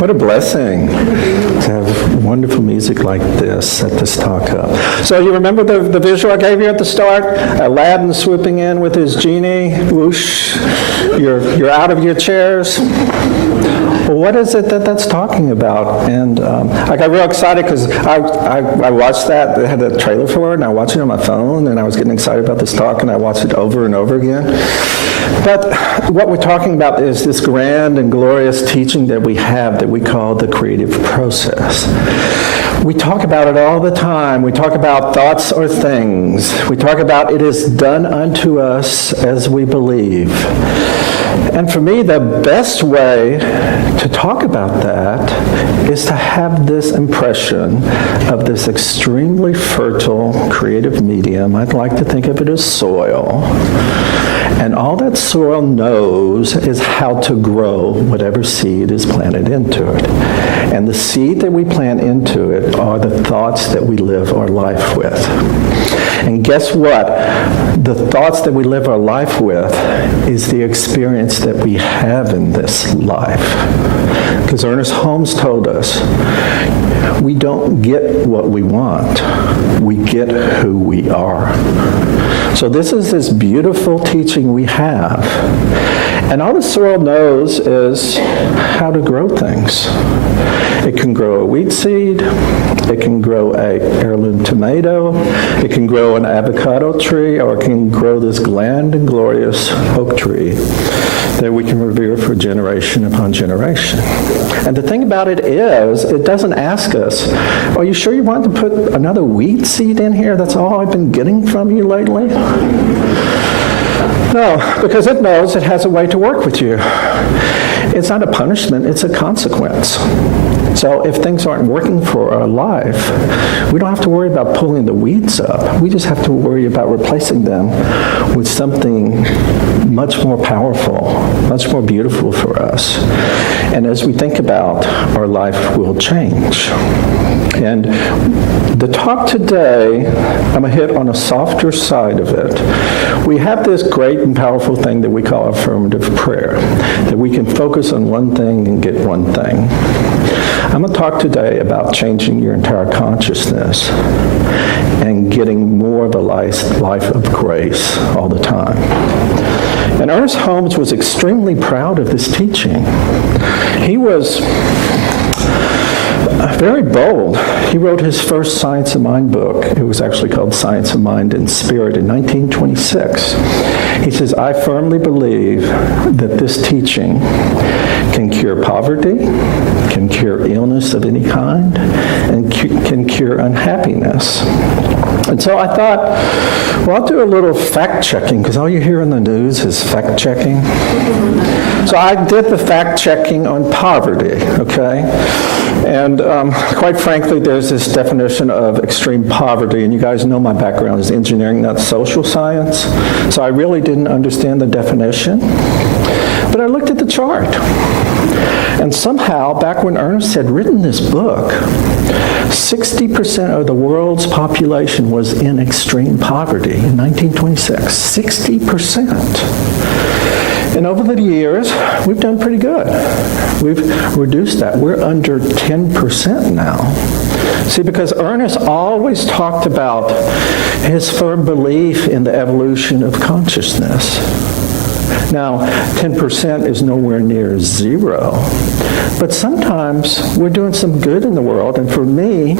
What a blessing to have wonderful music like this, set this talk up. So you remember the visual I gave you at the start? Aladdin swooping in with his genie, whoosh, you're out of your chairs. Well, what is it that's talking about? And I got real excited because I watched that. They had a trailer for it, and I watched it on my phone, and I was getting excited about this talk, and I watched it over and over again. But what we're talking about is this grand and glorious teaching that we have that we call the creative process. We talk about it all the time. We talk about thoughts or things. We talk about it is done unto us as we believe. And for me, the best way to talk about that is to have this impression of this extremely fertile creative medium. I'd like to think of it as soil. And all that soil knows is how to grow whatever seed is planted into it. And the seed that we plant into it are the thoughts that we live our life with. And guess what? The thoughts that we live our life with is the experience that we have in this life. Because Ernest Holmes told us, we don't get what we want, we get who we are. So this is this beautiful teaching we have. And all the soil knows is how to grow things. It can grow a wheat seed, it can grow a heirloom tomato, it can grow an avocado tree, or it can grow this grand and glorious oak tree that we can revere for generation upon generation. And the thing about it is, it doesn't ask us, are you sure you want to put another wheat seed in here? That's all I've been getting from you lately? No, because it knows it has a way to work with you. It's not a punishment, it's a consequence. So if things aren't working for our life, we don't have to worry about pulling the weeds up. We just have to worry about replacing them with something much more powerful, much more beautiful for us. And as we think about, our life will change. And the talk today, I'm going to hit on a softer side of it. We have this great and powerful thing that we call affirmative prayer, that we can focus on one thing and get one thing. I'm going to talk today about changing your entire consciousness and getting more of a life of grace all the time. And Ernest Holmes was extremely proud of this teaching. He was very bold. He wrote his first Science of Mind book. It was actually called Science of Mind and Spirit in 1926. He says, I firmly believe that this teaching can cure poverty, can cure illness of any kind, and can cure unhappiness. And so I thought, well, I'll do a little fact-checking, because all you hear in the news is fact-checking. So I did the fact-checking on poverty, okay? And quite frankly, there's this definition of extreme poverty, and you guys know my background is engineering, not social science. So I really didn't understand the definition. But I looked at the chart. And somehow, back when Ernest had written this book, 60% of the world's population was in extreme poverty in 1926. 60%. And over the years, we've done pretty good. We've reduced that. We're under 10% now. See, because Ernest always talked about his firm belief in the evolution of consciousness. Now, 10% is nowhere near zero, but sometimes we're doing some good in the world, and for me,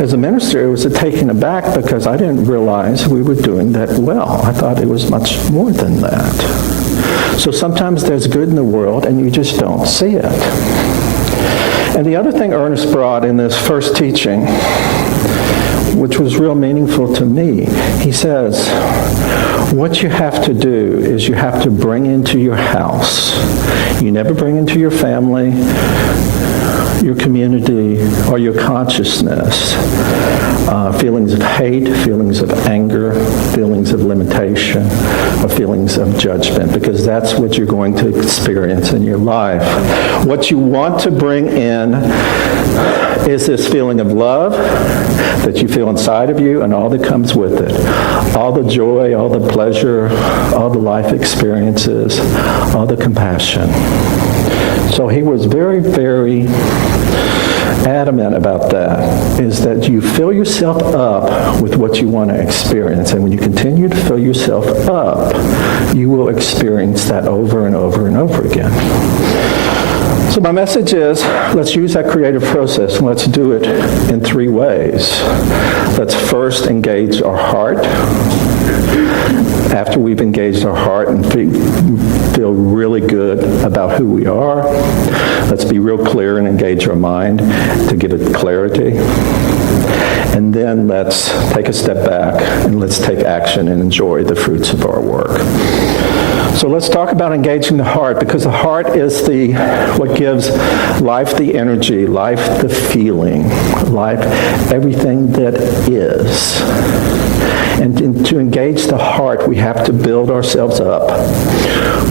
as a minister, it was a taken aback because I didn't realize we were doing that well. I thought it was much more than that. So sometimes there's good in the world, and you just don't see it. And the other thing Ernest brought in this first teaching, which was real meaningful to me, he says, what you have to do is you have to bring into your house. You never bring into your family, your community, or your consciousness feelings of hate, feelings of anger, feelings of limitation, or feelings of judgment, because that's what you're going to experience in your life. What you want to bring in is this feeling of love that you feel inside of you and all that comes with it. All the joy, all the pleasure, all the life experiences, all the compassion. So he was very, very adamant about that, is that you fill yourself up with what you want to experience. And when you continue to fill yourself up, you will experience that over and over and over again. So my message is, let's use that creative process, and let's do it in 3 ways. Let's first engage our heart. After we've engaged our heart and feel really good about who we are, let's be real clear and engage our mind to give it clarity. And then let's take a step back and let's take action and enjoy the fruits of our work. So let's talk about engaging the heart, because the heart is what gives life the energy, life the feeling, life everything that is. And to engage the heart, we have to build ourselves up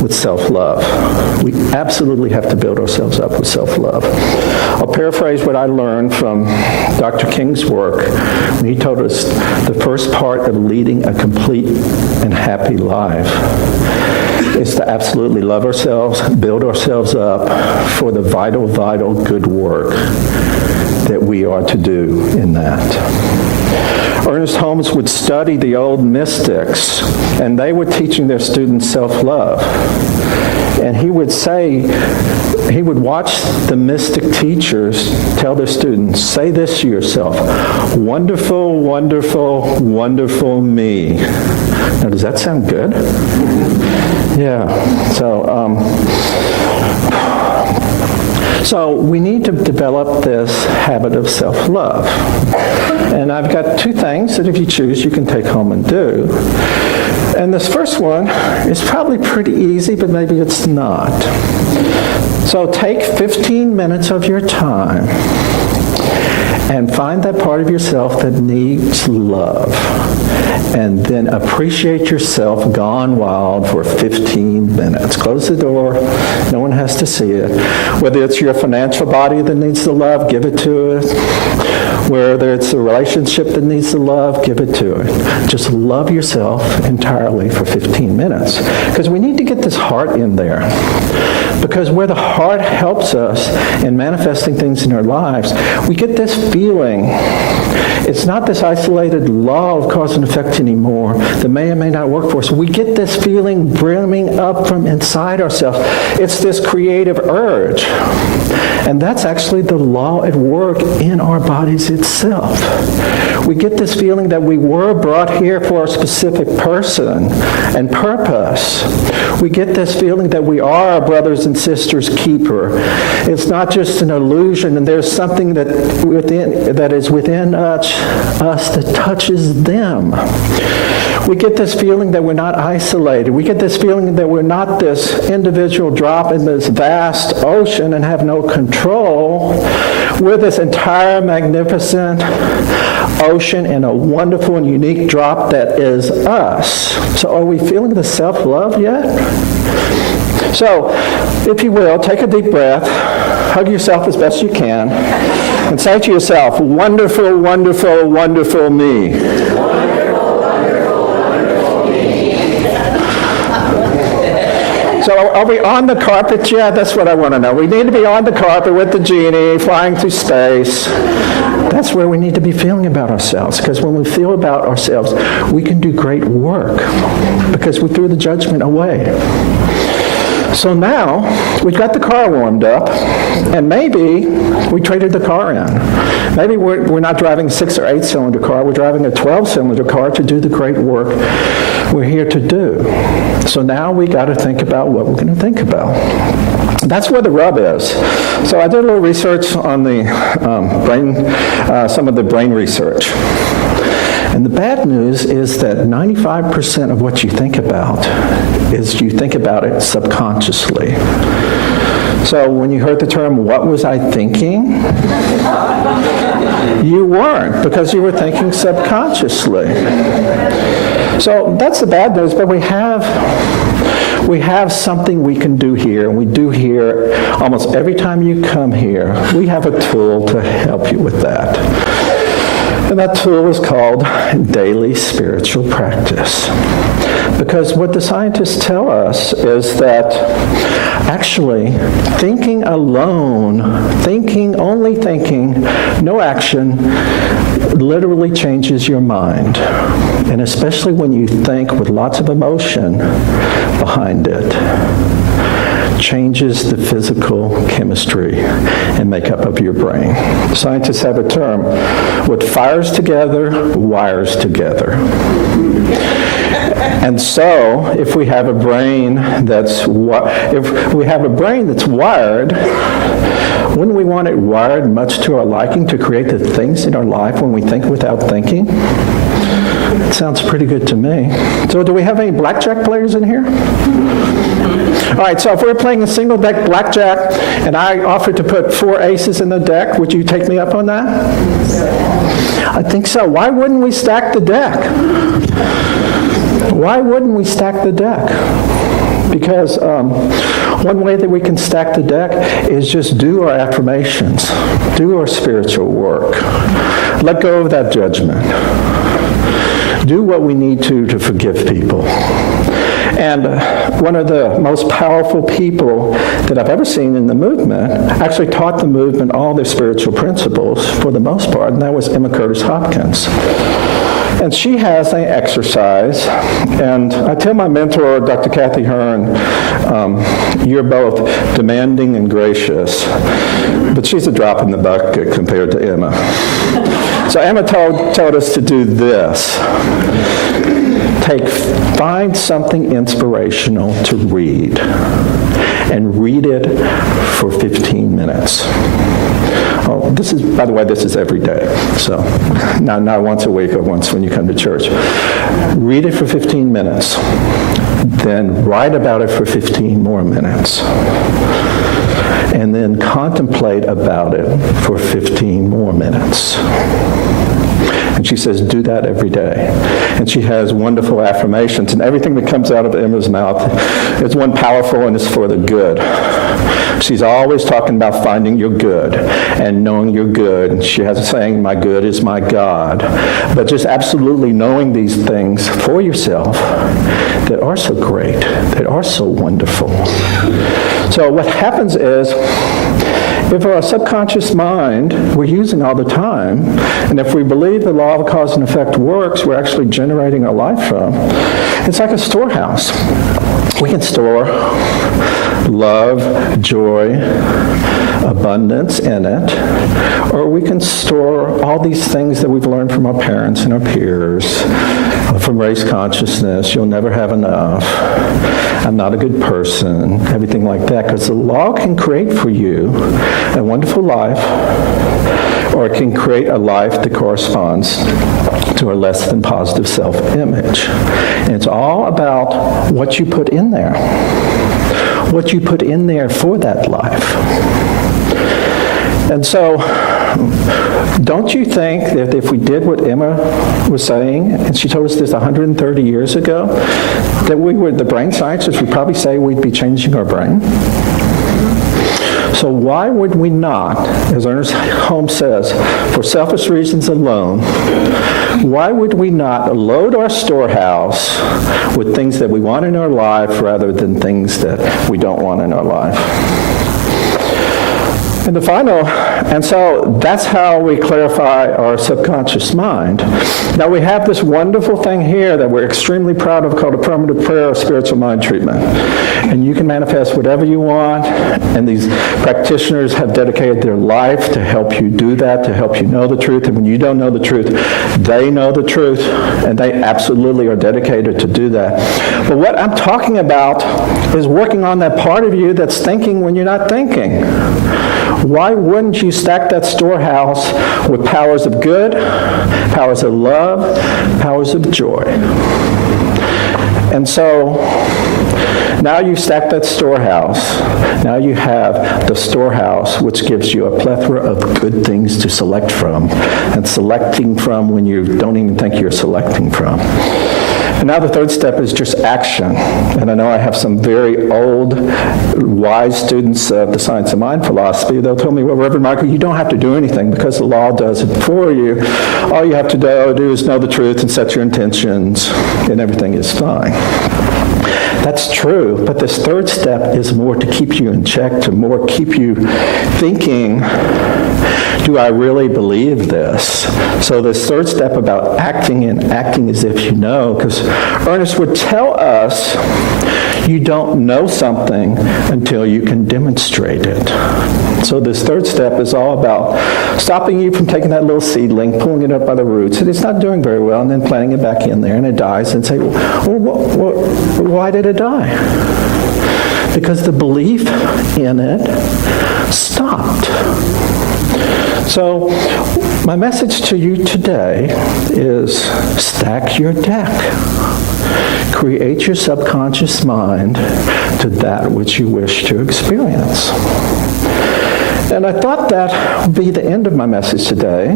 with self-love. We absolutely have to build ourselves up with self-love. I'll paraphrase what I learned from Dr. King's work when he told us the first part of leading a complete and happy life is to absolutely love ourselves, build ourselves up for the vital, vital good work that we are to do in that. Ernest Holmes would study the old mystics, and they were teaching their students self-love. And he would say, he would watch the mystic teachers tell their students, say this to yourself, wonderful, wonderful, wonderful me. Now, does that sound good? Yeah. So we need to develop this habit of self-love. And I've got 2 things that if you choose, you can take home and do. And this first one is probably pretty easy, but maybe it's not. So take 15 minutes of your time and find that part of yourself that needs love. And then appreciate yourself gone wild for 15 minutes. Close the door. No one has to see it. Whether it's your financial body that needs the love, give it to it. Whether it's a relationship that needs the love, give it to it. Just love yourself entirely for 15 minutes. Because we need to get this heart in there. Because where the heart helps us in manifesting things in our lives, we get this feeling. It's not this isolated law of cause and effect anymore that may or may not work for us. We get this feeling brimming up from inside ourselves. It's this creative urge. And that's actually the law at work in our bodies itself. We get this feeling that we were brought here for a specific person and purpose. We get this feeling that we are our brothers and sisters' keeper. It's not just an illusion, and there's something that is within us that touches them. We get this feeling that we're not isolated. We get this feeling that we're not this individual drop in this vast ocean and have no control. We're this entire magnificent ocean and a wonderful and unique drop that is us. So are we feeling the self-love yet? So, if you will, take a deep breath, hug yourself as best you can, and say to yourself, wonderful, wonderful, wonderful me. So are we on the carpet yet? That's what I want to know. We need to be on the carpet with the genie, flying through space. That's where we need to be feeling about ourselves. Because when we feel about ourselves, we can do great work. Because we threw the judgment away. So now, we've got the car warmed up, and maybe we traded the car in. Maybe we're not driving a 6 or 8-cylinder car, we're driving a 12-cylinder car to do the great work we're here to do. So now we got to think about what we're going to think about. That's where the rub is. So I did a little research on the some of the brain research. And the bad news is that 95% of what you think about is you think about it subconsciously. So when you heard the term, what was I thinking? You weren't, because you were thinking subconsciously. So that's the bad news, but we have something we can do here, and we do here almost every time you come here. We have a tool to help you with that. And that tool is called daily spiritual practice. Because what the scientists tell us is that actually thinking alone, only thinking, no action, literally changes your mind. And especially when you think with lots of emotion behind it, changes the physical chemistry and makeup of your brain. Scientists have a term, what fires together, wires together. And so, if we have a brain that's wired, wouldn't we want it wired much to our liking to create the things in our life when we think without thinking? It sounds pretty good to me. So do we have any blackjack players in here? All right, so if we're playing a single deck blackjack and I offered to put 4 aces in the deck, would you take me up on that? I think so. Why wouldn't we stack the deck? Why wouldn't we stack the deck? Because one way that we can stack the deck is just do our affirmations, do our spiritual work, let go of that judgment, do what we need to forgive people. And one of the most powerful people that I've ever seen in the movement actually taught the movement all their spiritual principles for the most part, and that was Emma Curtis Hopkins. And she has an exercise, and I tell my mentor, Dr. Kathy Hearn, you're both demanding and gracious, but she's a drop in the bucket compared to Emma. So Emma told us to do this. Find something inspirational to read, and read it for 15 minutes. Oh, by the way, this is every day. So not once a week or once when you come to church. Read it for 15 minutes. Then write about it for 15 more minutes. And then contemplate about it for 15 more minutes. And she says, do that every day. And she has wonderful affirmations, and everything that comes out of Emma's mouth is one powerful and is for the good. She's always talking about finding your good and knowing your good. She has a saying, my good is my God. But just absolutely knowing these things for yourself that are so great, that are so wonderful. So what happens is, if our subconscious mind we're using all the time, and if we believe the law of cause and effect works, we're actually generating our life from, it's like a storehouse. We can store love, joy, abundance in it, or we can store all these things that we've learned from our parents and our peers, from race consciousness, you'll never have enough, I'm not a good person, everything like that, because the law can create for you a wonderful life, or it can create a life that corresponds to a less than positive self-image. And it's all about what you put in there. What you put in there for that life. And so, don't you think that if we did what Emma was saying, and she told us this 130 years ago, that the brain scientists would probably say we'd be changing our brain? So why would we not, as Ernest Holmes says, for selfish reasons alone, why would we not load our storehouse with things that we want in our life rather than things that we don't want in our life? And so that's how we clarify our subconscious mind. Now we have this wonderful thing here that we're extremely proud of called affirmative prayer or spiritual mind treatment. And you can manifest whatever you want, and these practitioners have dedicated their life to help you do that, to help you know the truth. And when you don't know the truth, they know the truth, and they absolutely are dedicated to do that. But what I'm talking about is working on that part of you that's thinking when you're not thinking. Why wouldn't you stack that storehouse with powers of good, powers of love, powers of joy? And so now you stack that storehouse. Now you have the storehouse, which gives you a plethora of good things to select from, and selecting from when you don't even think you're selecting from. And now the third step is just action. And I know I have some very old, wise students of the science of mind philosophy. They'll tell me, well, Reverend Michael, you don't have to do anything because the law does it for you. All you have to do is know the truth and set your intentions, and everything is fine. That's true, but this third step is more to keep you in check, to more keep you thinking, do I really believe this? So this third step about acting and acting as if you know, because Ernest would tell us you don't know something until you can demonstrate it. So this third step is all about stopping you from taking that little seedling, pulling it up by the roots, and it's not doing very well, and then planting it back in there, and it dies, and say, well, why did it die? Because the belief in it stopped. So my message to you today is stack your deck. Create your subconscious mind to that which you wish to experience. And I thought that would be the end of my message today.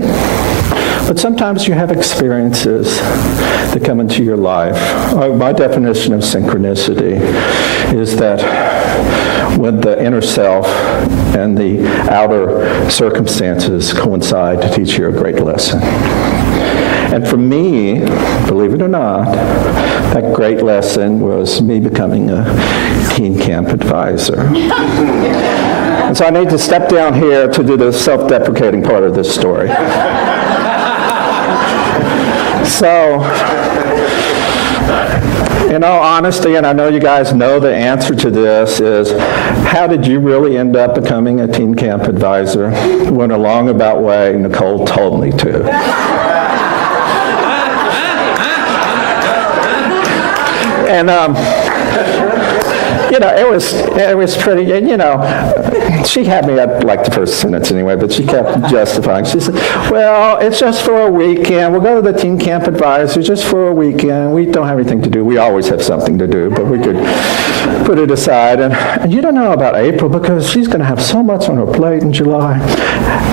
But sometimes you have experiences that come into your life. My definition of synchronicity is that when the inner self and the outer circumstances coincide to teach you a great lesson. And for me, believe it or not, that great lesson was me becoming a teen camp advisor. And so I need to step down here to do the self-deprecating part of this story. So, in all honesty, and I know you guys know the answer to this, is how did you really end up becoming a teen camp advisor? Went a long about way, Nicole told me to. And, it was pretty, she had me at like the first sentence anyway, but she kept justifying. She said, well, it's just for a weekend. We'll go to the teen camp advisor just for a weekend. We don't have anything to do. We always have something to do, but we could put it aside. And you don't know about April because she's going to have so much on her plate in July.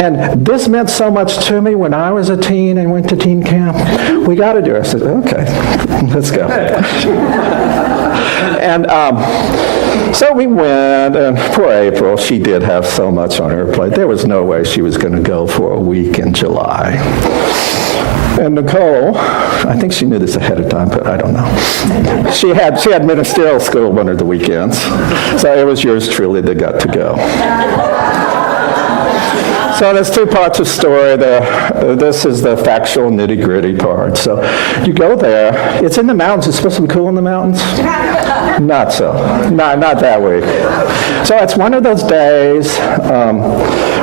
And this meant so much to me when I was a teen and went to teen camp. We got to do it. I said, okay, let's go. And so we went, and poor April, she did have so much on her plate. There was no way she was going to go for a week in July. And Nicole, I think she knew this ahead of time, but I don't know. She had ministerial school one of the weekends, so it was yours truly that got to go. So there's two parts of the story. This is the factual nitty-gritty part. So you go there. It's in the mountains. It's supposed to be cool in the mountains? Not so. Not that week. So it's one of those days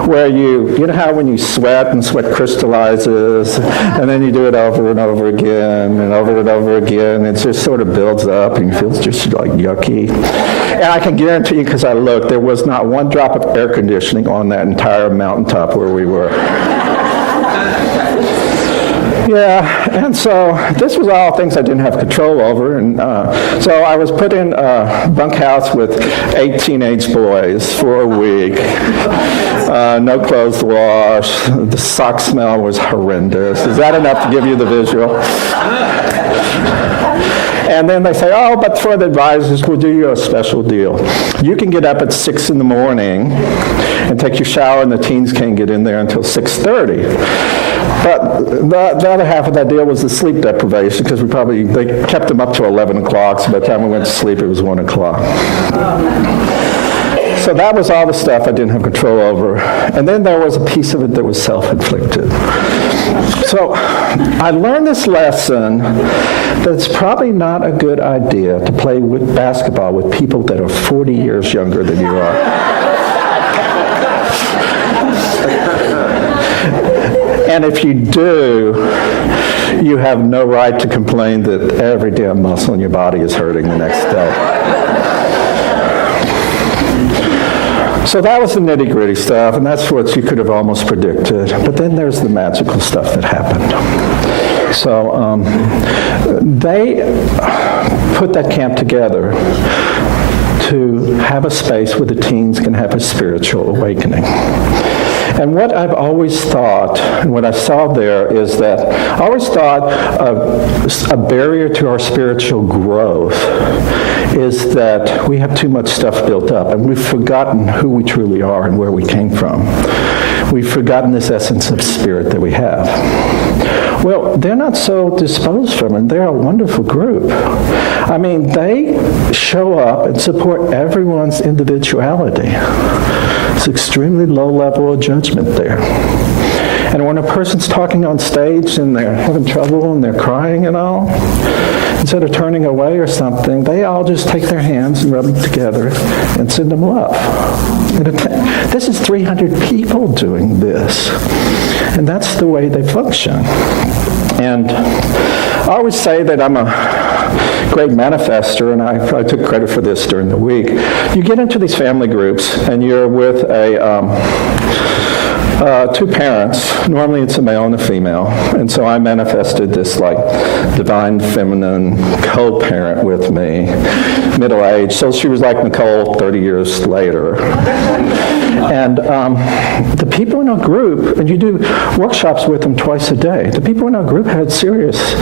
where you know how when you sweat and sweat crystallizes, and then you do it over and over again and over again. It just sort of builds up and it feels just like yucky. And I can guarantee you, because I looked, there was not one drop of air conditioning on that entire mountaintop where we were. Yeah, and so this was all things I didn't have control over, and so I was put in a bunkhouse with 8 teenage boys for a week. No clothes to wash. The sock smell was horrendous. Is that enough to give you the visual? And then they say, oh, but for the advisors, we'll do you a special deal. You can get up at 6 in the morning and take your shower, and the teens can't get in there until 6:30. But the other half of that deal was the sleep deprivation, because they kept them up to 11 o'clock, so by the time we went to sleep, it was 1 o'clock. So that was all the stuff I didn't have control over. And then there was a piece of it that was self-inflicted. So I learned this lesson that it's probably not a good idea to play with basketball with people that are 40 years younger than you are. And if you do, you have no right to complain that every damn muscle in your body is hurting the next day. So that was the nitty-gritty stuff, and that's what you could have almost predicted. But then there's the magical stuff that happened. So they put that camp together to have a space where the teens can have a spiritual awakening. And what I've always thought, and what I saw there, is that I always thought a barrier to our spiritual growth is that we have too much stuff built up, and we've forgotten who we truly are and where we came from. We've forgotten this essence of spirit that we have. Well, they're not so disposed from it. They're a wonderful group. I mean, they show up and support everyone's individuality. It's extremely low level of judgment there. And when a person's talking on stage and they're having trouble and they're crying and all, instead of turning away or something, they all just take their hands and rub them together and send them love. This is 300 people doing this. And that's the way they function. And I always say that I'm a great manifester, and I took credit for this during the week. You get into these family groups, and you're with two parents. Normally it's a male and a female. And so I manifested this like divine feminine co-parent with me, middle-aged. So she was like Nicole 30 years later. And the people in our group, and you do workshops with them twice a day, the people in our group had serious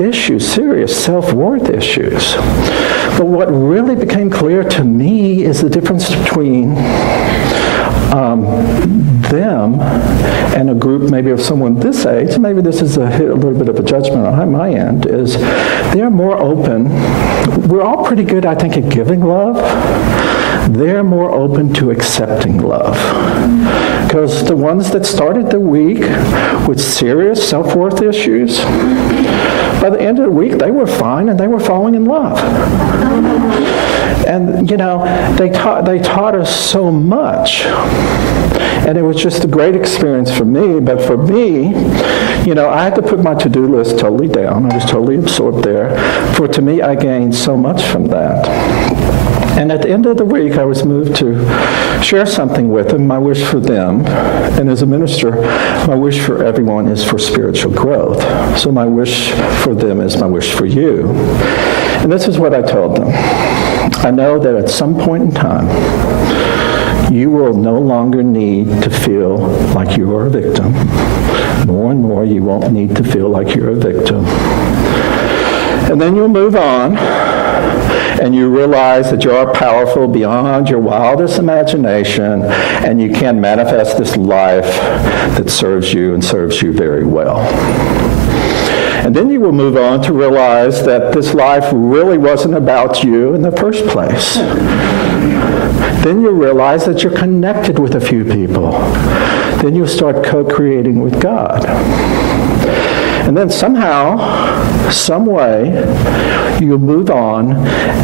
issues, serious self-worth issues. But what really became clear to me is the difference between them and a group maybe of someone this age, maybe this is a little bit of a judgment on my end, is they're more open. We're all pretty good, I think, at giving love. They're more open to accepting love. Because the ones that started the week with serious self-worth issues, by the end of the week, they were fine and they were falling in love. And, you know, they taught us so much. And it was just a great experience for me. But for me, you know, I had to put my to-do list totally down. I was totally absorbed there. For to me, I gained so much from that. And at the end of the week, I was moved to share something with them, my wish for them. And as a minister, my wish for everyone is for spiritual growth. So my wish for them is my wish for you. And this is what I told them. I know that at some point in time, you will no longer need to feel like you are a victim. More and more, you won't need to feel like you're a victim. And then you'll move on, and you realize that you are powerful beyond your wildest imagination, and you can manifest this life that serves you and serves you very well. And then you will move on to realize that this life really wasn't about you in the first place. Then you realize that you're connected with a few people. Then you'll start co-creating with God. And then somehow, some way, you'll move on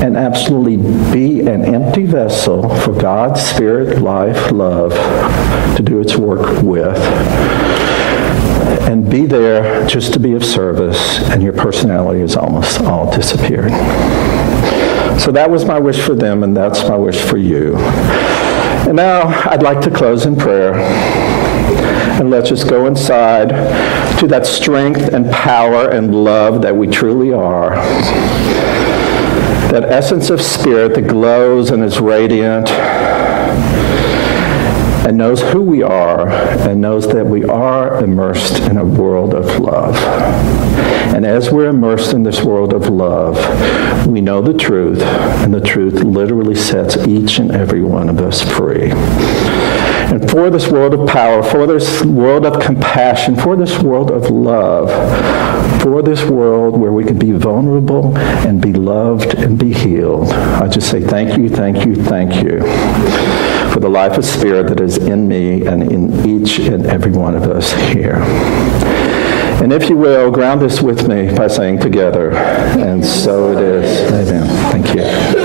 and absolutely be an empty vessel for God's Spirit, life, love to do its work with. And be there just to be of service, and your personality is almost all disappeared. So that was my wish for them, and that's my wish for you. And now I'd like to close in prayer. And let's just go inside to that strength and power and love that we truly are. That essence of spirit that glows and is radiant and knows who we are and knows that we are immersed in a world of love. And as we're immersed in this world of love, we know the truth, and the truth literally sets each and every one of us free. And for this world of power, for this world of compassion, for this world of love, for this world where we can be vulnerable and be loved and be healed, I just say thank you, thank you, thank you for the life of spirit that is in me and in each and every one of us here. And if you will, ground this with me by saying together, and so it is. Amen. Thank you.